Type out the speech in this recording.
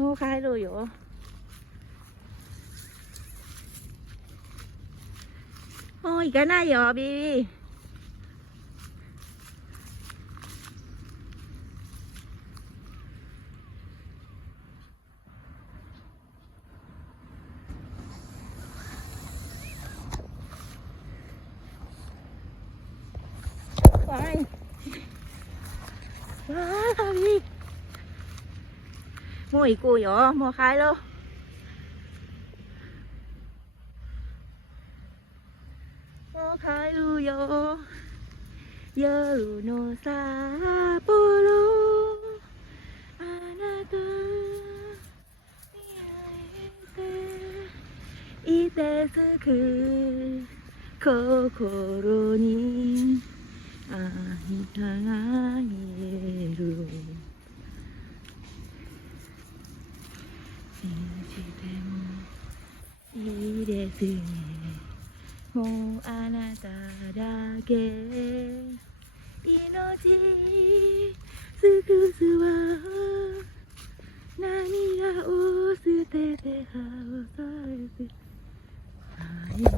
もう帰ろうよ。もう行かないよ、ビビ。わい。わあ、ビビ。もう行こうよ。もう帰ろう。もう帰るよ。夜の札幌。あなた。見えて。いてつく。心に。あなたが見える。信じてもいいですねもうあなただけ命尽くすわ涙を捨てて葉を添えて愛は